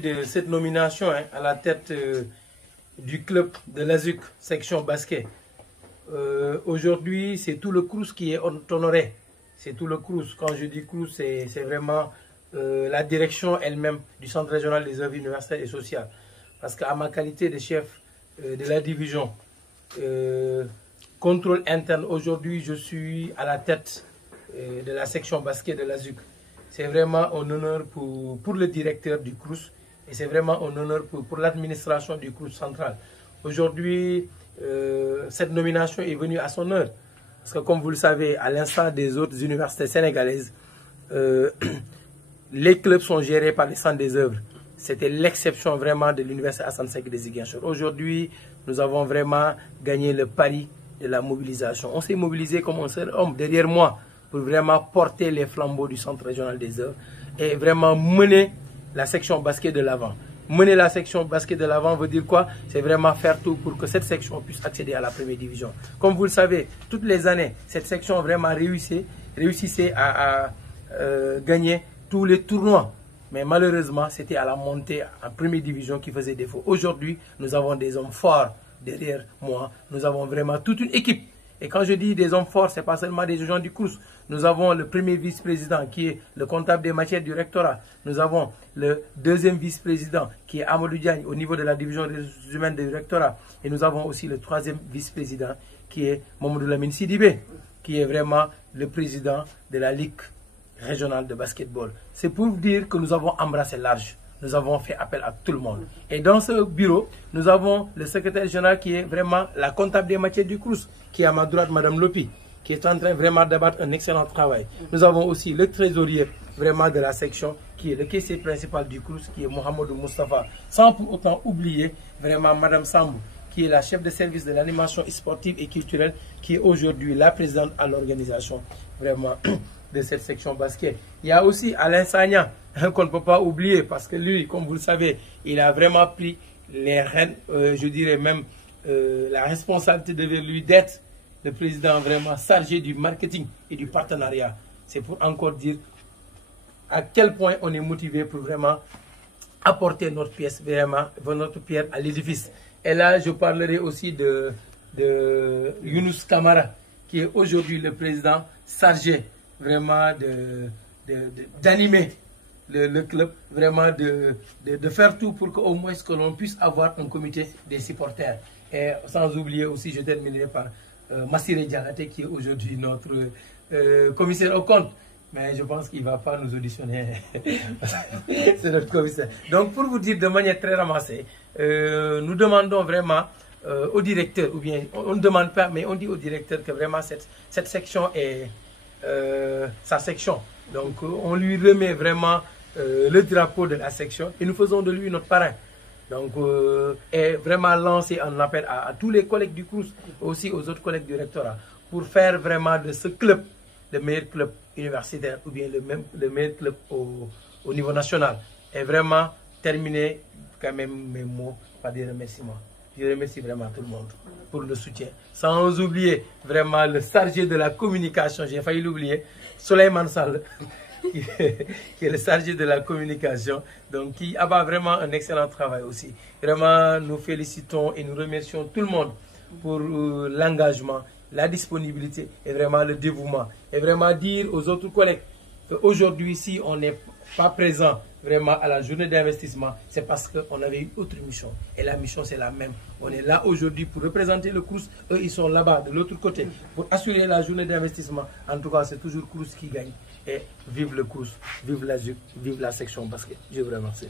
de cette nomination à la tête du club de l'ASUC, section basket. Aujourd'hui, c'est tout le CROUS qui est honoré. C'est tout le CROUS. Quand je dis CROUS, c'est vraiment la direction elle-même du Centre régional des œuvres universitaires et sociales. Parce qu'à ma qualité de chef de la division contrôle interne, aujourd'hui, je suis à la tête de la section basket de l'ASUC. C'est vraiment un honneur pour le directeur du CROUS et c'est vraiment un honneur pour l'administration du CROUS central. Aujourd'hui, cette nomination est venue à son heure. Parce que comme vous le savez, à l'instar des autres universités sénégalaises, les clubs sont gérés par les centres des œuvres. C'était l'exception vraiment de l'université Assane Seck de Ziguinchor. Aujourd'hui, nous avons vraiment gagné le pari de la mobilisation. On s'est mobilisé comme un seul homme derrière moi pour vraiment porter les flambeaux du Centre régional des œuvres et vraiment mener la section basket de l'avant. Mener la section basket de l'avant veut dire quoi? C'est vraiment faire tout pour que cette section puisse accéder à la première division. Comme vous le savez, toutes les années, cette section vraiment réussissait à gagner tous les tournois. Mais malheureusement, c'était à la montée en première division qui faisait défaut. Aujourd'hui, nous avons des hommes forts derrière moi. Nous avons vraiment toute une équipe. Et quand je dis des hommes forts, ce n'est pas seulement des gens du CROUS. Nous avons le premier vice-président qui est le comptable des matières du rectorat. Nous avons le deuxième vice-président qui est Amadou Diagne au niveau de la division des ressources humaines du rectorat. Et nous avons aussi le troisième vice-président qui est Mamadou Lamine Sidibé, qui est vraiment le président de la Ligue régionale de basketball. C'est pour vous dire que nous avons embrassé large. Nous avons fait appel à tout le monde. Et dans ce bureau, nous avons le secrétaire général qui est vraiment la comptable des matières du CROUS, qui est à ma droite, Madame Lopi, qui est en train vraiment d'abattre un excellent travail. Nous avons aussi le trésorier vraiment de la section, qui est le caissier principal du CROUS, qui est Mohamedou Moustapha, sans pour autant oublier vraiment Madame Sambou, qui est la chef de service de l'animation sportive et culturelle, qui est aujourd'hui la présidente à l'organisation vraiment de cette section basket. Il y a aussi Alain Sagna, qu'on ne peut pas oublier, parce que lui, comme vous le savez, il a vraiment pris les rênes, je dirais même la responsabilité devant lui d'être le président vraiment chargé du marketing et du partenariat. C'est pour encore dire à quel point on est motivé pour vraiment apporter notre pièce, vraiment notre pierre à l'édifice. Et là, je parlerai aussi de Younous Kamara, qui est aujourd'hui le président chargé vraiment d'animer le club, vraiment de faire tout pour qu'au moins que l'on puisse avoir un comité des supporters. Et sans oublier aussi, je terminerai par Massiré Diakhaté, qui est aujourd'hui notre commissaire au compte. Mais je pense qu'il ne va pas nous auditionner. C'est notre commissaire. Donc pour vous dire de manière très ramassée, nous demandons vraiment au directeur, ou bien on ne demande pas, mais on dit au directeur que vraiment cette section est sa section. Donc on lui remet vraiment le drapeau de la section et nous faisons de lui notre parrain. Donc et vraiment lancer un appel à tous les collègues du CROUS, aussi aux autres collègues du rectorat, pour faire vraiment de ce club le meilleur club universitaire ou bien le meilleur club au niveau national. Et vraiment terminer quand même mes mots par des remerciements. Je remercie vraiment tout le monde pour le soutien. Sans oublier vraiment le chargé de la communication, j'ai failli l'oublier, Souleymane Sall, qui est le chargé de la communication, donc qui abat vraiment un excellent travail aussi. Vraiment, nous félicitons et nous remercions tout le monde pour l'engagement, la disponibilité et vraiment le dévouement. Et vraiment dire aux autres collègues qu'aujourd'hui, si on n'est pas présent vraiment à la journée d'investissement, c'est parce qu'on avait une autre mission. Et la mission, c'est la même. On est là aujourd'hui pour représenter le CROUS. Eux, ils sont là-bas, de l'autre côté, pour assurer la journée d'investissement. En tout cas, c'est toujours CROUS qui gagne. Et vive le CROUS, vive l'ASUC, vive la section basket. Je vous remercie.